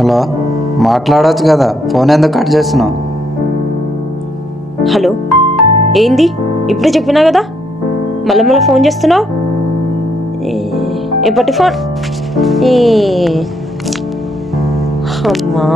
Hello, మాట్లాడొచ్చు కదా, phone ఎందుకు కట్ చేస్తున్నావు? హలో, ఏంది? ఇప్పుడే చెప్పినా కదా, మళ్ళీ మళ్ళీ ఫోన్ చేస్తున్నావు. ఎప్పటి ఫోన్? అమ్మా.